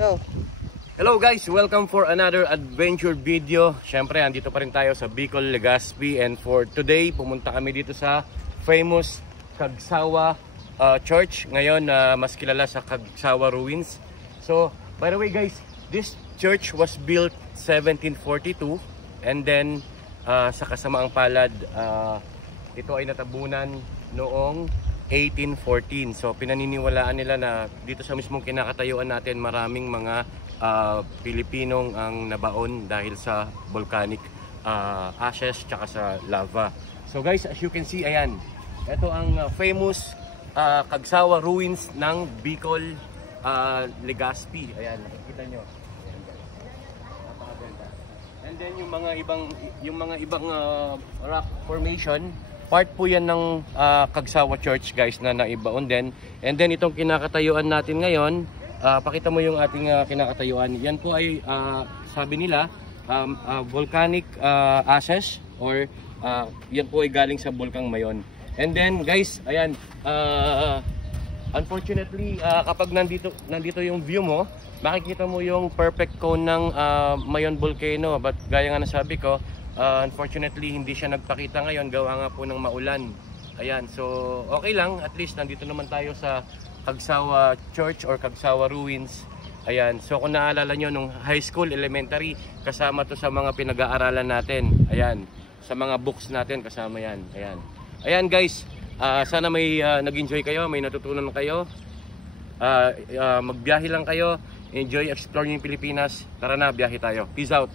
Go. Hello guys, welcome for another adventure video. Syempre, andito pa rin tayo sa Bicol, Legazpi, and for today, pumunta kami dito sa famous Cagsawa Church. Ngayon, mas kilala sa Cagsawa Ruins. So, by the way guys, this church was built 1742 and then sa kasamaang palad, ito ay natabunan noong 1814. So, pinaniniwalaan nila na dito sa mismong kinakatayuan natin, maraming mga Pilipinong ang nabaon dahil sa volcanic ashes tsaka sa lava. So guys, as you can see, ayan, ito ang famous Cagsawa Ruins ng Bicol, Legazpi. Ayan, nakikita nyo. Ayan, napakaganda. And then yung mga ibang rock formation, part po yan ng Cagsawa Church guys na naibaon din. And then itong kinakatayuan natin ngayon, pakita mo yung ating kinakatayuan. Yan po ay sabi nila volcanic ashes or yan po ay galing sa Bulkang Mayon. And then guys, ayan, unfortunately kapag nandito yung view mo, makikita mo yung perfect cone ng Mayon volcano. But gaya nga nasabi ko, unfortunately hindi siya nagpakita ngayon, gawa nga po ng maulan. Ayan, so okay lang, at least nandito naman tayo sa Cagsawa Church or Cagsawa Ruins. Ayan, so kung naalala nyo nung high school, elementary, kasama to sa mga pinag-aaralan natin. Ayan, sa mga books natin kasama yan. Ayan, ayan guys, sana may nag-enjoy kayo, may natutunan kayo. Magbiyahe lang kayo, enjoy exploring yung Pilipinas. Tara na, biyahe tayo. Peace out.